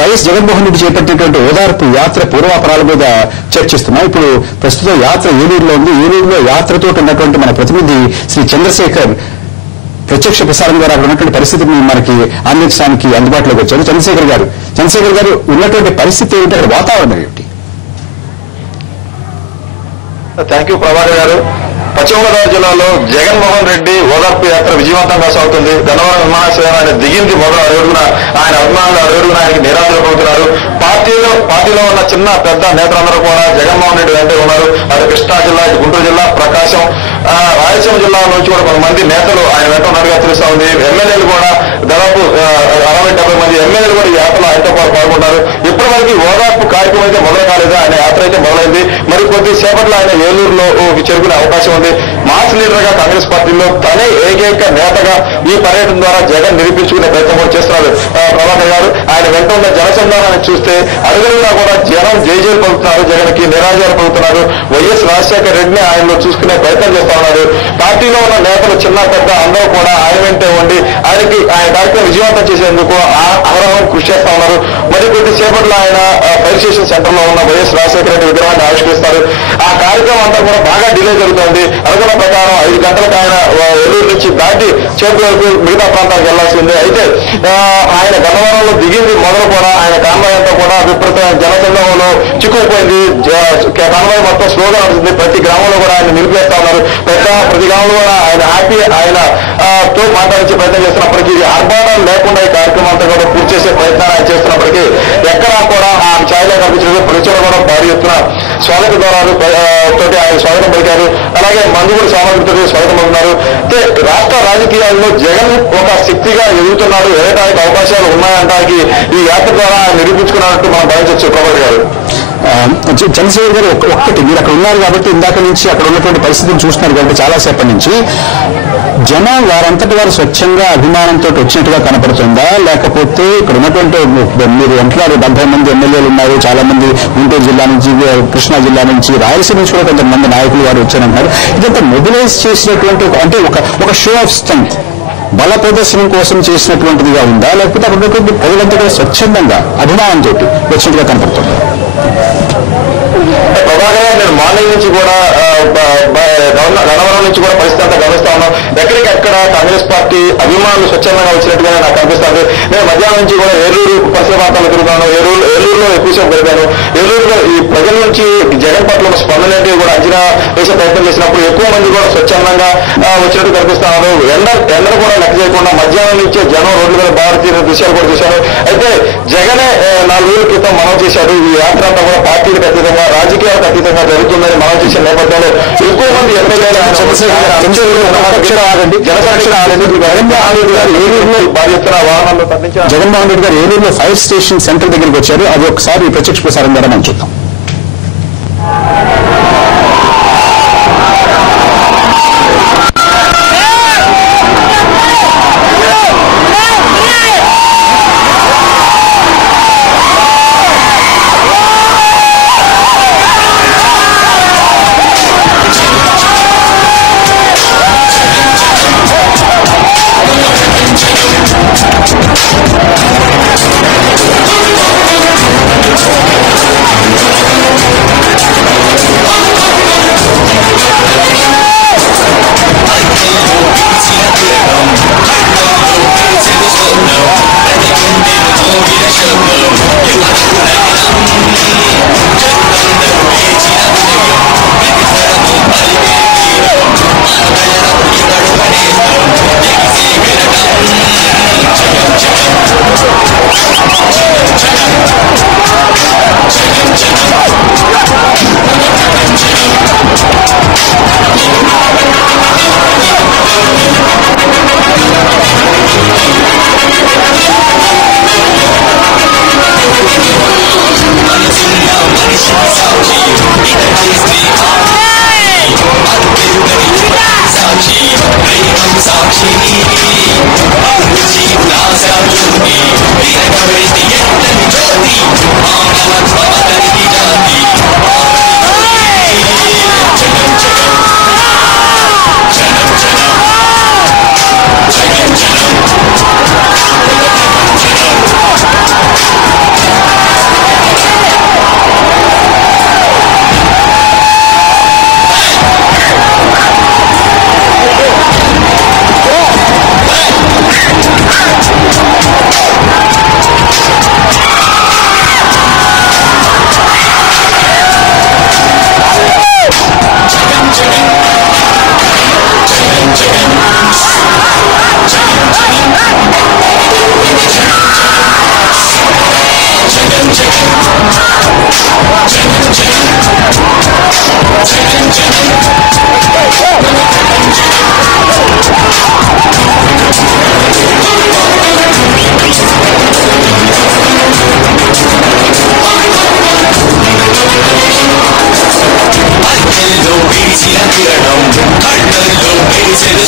YS Jaganmohan Reddy చేపట్టినటువంటి ఓదార్పు యాత్ర పూర్వాపరాల మీద చర్చిస్తున్నాం. ఇప్పుడు ప్రస్తుతం యాత్ర ఏలూరులో ఉంది. ఏలూరులో యాత్రతో ఉన్నటువంటి మన ప్రతినిధి శ్రీ చంద్రశేఖర్ ప్రత్యక్ష ప్రసారం ద్వారా అక్కడ ఉన్నటువంటి పరిస్థితిని మనకి అందించడానికి అందుబాటులోకి వచ్చారు. చంద్రశేఖర్ గారు ఉన్నటువంటి పరిస్థితి ఏమిటి, అక్కడ వాతావరణం ఏమిటి? థ్యాంక్ యూ ప్రభాకర్ గారు. పశ్చిమ గోదావరి జిల్లాలో జగన్మోహన్ రెడ్డి ఓదార్పు యాత్ర విజయవంతంగా సాగుతుంది. గన్నవరం విమానాశ్రయం ఆయన దిగింది మొదలు అడుగున ఆయన అభిమానులు అడుగున ఆయనకి నిరాశలు పొందుతున్నారు. పార్టీలో ఉన్న చిన్న పెద్ద నేతలందరూ కూడా జగన్మోహన్ రెడ్డి వెంటే ఉన్నారు. అటు కృష్ణా జిల్లా, ఇటు గుంటూరు జిల్లా, ప్రకాశం, రాయలసీమ జిల్లా నుంచి కూడా కొంతమంది నేతలు ఆయన వెంట ఉన్నట్టుగా తెలుస్తా ఉంది. ఎమ్మెల్యేలు కూడా దాదాపు 60-70 మంది ఎమ్మెల్యేలు కూడా ఈ యాత్రలో ఆయనతో పాల్గొంటారు. ఇప్పటి వరకు ఓదార్పు కార్యక్రమం అయితే మొదలు కాలేదు. ఆయన యాత్ర అయితే మొదలైంది. మరి కొద్దిసేపట్లో ఆయన ఏలూరులో చేరుకునే అవకాశం ఉంది. మాస్ లీడర్ గా కాంగ్రెస్ పార్టీలో తనే ఏకైక నేతగా ఈ పర్యటన ద్వారా జగన్ నిరూపించుకునే ప్రయత్నం కూడా చేస్తున్నారు. ప్రభాకర్ గారు ఆయన వెంట ఉన్న జనసంధానాన్ని చూస్తే అడుగులుగా కూడా జనం జైజేలు పలుకుతున్నారు. జగన్ కి నిరాజాలు పలుకుతున్నారు. వైఎస్ రాజశేఖర రెడ్డిని ఆయనలో చూసుకునే ప్రయత్నం చేస్తా ఉన్నారు. పార్టీలో ఉన్న నేతలు చిన్న పెద్ద అందరూ కూడా ఆయన వెంటే ఉండి ఆయన కార్యక్రమం విజయవంతం చేసేందుకు అహరహం కృషి చేస్తా ఉన్నారు. మరి కొద్దిసేపట్లో ఆయన ఫైర్ స్టేషన్ సెంటర్ లో ఉన్న వైఎస్ రాజశేఖర రెడ్డి విగ్రహాన్ని ఆవిష్కరిస్తారు. ఆ కార్యక్రమం అంతా కూడా బాగా డిలే జరుగుతోంది. అనుకున్న ప్రకారం 5 గంటలకు ఆయన ఏలూరు నుంచి దాటి చేతి వరకు మిగతా ప్రాంతాలకు వెళ్లాల్సి ఉంది. అయితే ఆయన గన్నవరంలో దిగింది మొదలు కూడా ఆయన కాన్వాయ్ అంతా కూడా విపరీతమైన జనసంద్రంలో చిక్కుకుపోయింది. కాన్వాయ్ మొత్తం స్లోగా ఉంటుంది. ప్రతి గ్రామంలో కూడా ఆయన నిలిపేస్తా ఉన్నారు. ప్రతి గ్రామంలో కూడా ఆయన హ్యాపీ ఆయన తో మాట్లాడించే ప్రయత్నం చేస్తున్నప్పటికీ ఆర్భాటాలు లేకుండా ఈ కార్యక్రమం అంతా కూడా పూర్తి చేసే ప్రయత్నాలు ఆయన చేస్తున్నప్పటికీ ఎక్కడా కూడా ఆ ఛాయలో కనిపించలేదు. ప్రజలు కూడా భారీ ఎత్తున స్వాగత ద్వారాలు తోటి ఆయన స్వాగతం పలికారు. అలాగే మందుగుడు సామగ్రితో స్వాగతం పలుకున్నారు. అయితే రాష్ట్ర రాజకీయాల్లో జగన్ ఒక శక్తిగా ఎదుగుతున్నాడు, ఎదగడానికి అవకాశాలు ఉన్నాయంటానికి ఈ యాత్ర ద్వారా ఆయన నిరూపించుకున్నట్టు మనం భావించవచ్చు. ప్రభాకర్ గారు, చంద్రశేఖర్ గారు, ఒక్కటి మీరు అక్కడ ఉన్నారు కాబట్టి ఇందాక నుంచి అక్కడ ఉన్నటువంటి పరిస్థితిని చూస్తున్నారు కాబట్టి చాలాసేపటి నుంచి జనం వారంతటి వారు స్వచ్ఛంగా అభిమానంతో వచ్చినట్టుగా కనపడుతుందా, లేకపోతే ఇక్కడ ఉన్నటువంటి మీరు అంటున్నారు 70 మంది ఎమ్మెల్యేలు ఉన్నారు, చాలా మంది గుంటూరు జిల్లా నుంచి, కృష్ణా జిల్లా నుంచి, రాయలసీమ నుంచి కూడా కొంతమంది నాయకులు వారు వచ్చారంటున్నారు. ఇదంతా మొబిలైజ్ చేసినటువంటి అంటే ఒక షో ఆఫ్ స్ట్రెంగ్త్, బల ప్రదర్శనం కోసం చేసినటువంటిదిగా ఉందా, లేకపోతే అక్కడ ఉన్నటువంటి ప్రజలంతా కూడా స్వచ్ఛందంగా అభిమానంతో వచ్చినట్టుగా కనపడుతుంది? ప్రభాకర్ గారు, నేను మార్నింగ్ నుంచి కూడా గన్నవరం నుంచి కూడా పరిస్థితి అంతా గమనిస్తా ఉన్నాం. ఎక్కడికక్కడ కాంగ్రెస్ పార్టీ అభిమానులు స్వచ్ఛందంగా వచ్చినట్టుగా నాకు కనిపిస్తుంది. నేను మధ్యాహ్నం నుంచి కూడా ఏలూరు పరిసర ప్రాంతాలు తిరుగుతాను. ఏలూరులో ఎక్కువసేపు గడిపాను. ఏలూరులో ఈ ప్రజల నుంచి జగన్ పట్ల స్పందన కూడా అంచనా వేసే ప్రయత్నం చేసినప్పుడు ఎక్కువ మంది కూడా స్వచ్ఛందంగా వచ్చినట్టు కనిపిస్తున్నారు. ఎండలు కూడా లెక్క చేయకుండా మధ్యాహ్నం నుంచే జనం రోడ్ల మీద భారతీయ దృశ్యాలు కూడా చూశాను. అయితే జగనే 4 రోజుల క్రితం మనం చేశాడు. ఈ యాత్ర అంతా కూడా పార్టీలకు అతీతంగా, రాజకీయాలకు అతీతంగా జరుగుతుందని మనం చేసిన నేపథ్యంలో ఎక్కువ మంది ఎమ్మెల్యేలు జగన్మోహన్ రెడ్డి గారు ఏలూరులో ఫైర్ స్టేషన్ సెంటర్ దగ్గరికి వచ్చారు. అది ఒకసారి ప్రత్యక్ష ప్రసారం ద్వారా మనం చూద్దాం.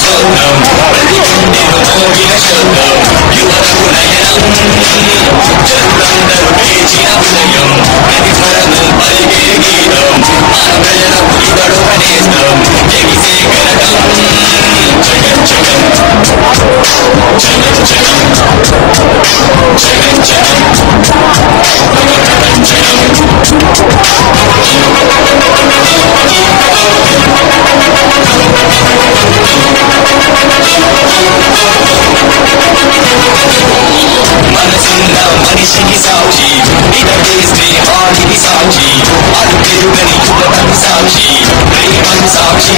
స్తోత్రం ప్రతి గుండెను మోగిన శోధం యువతకు నయనం జనులందరూ పేచిన ఉదయం ప్రతి స్వరము పలికే గీతం మన ప్రజలకు ఇతడు నేస్తం ఎగిసే గరటం జగన్ జగన్ జగన్ జగన్ జగన్ జగన్ మనసున్న మనిషికి సాక్షి ఇతడే స్నేహానికి సాక్షి అది పెరుగని యువతకు సాక్షి ప్రేమకు సాక్షి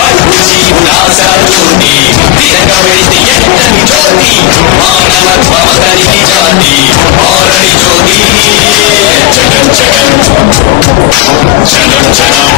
అడుగు జీవులాసాలోని తిరగ వెళితే ఎంతని జ్యోతి మానవత్వమగలిగి జాతి ఆరని జ్యోతి జగన్ జగన్ జగన్ జగన్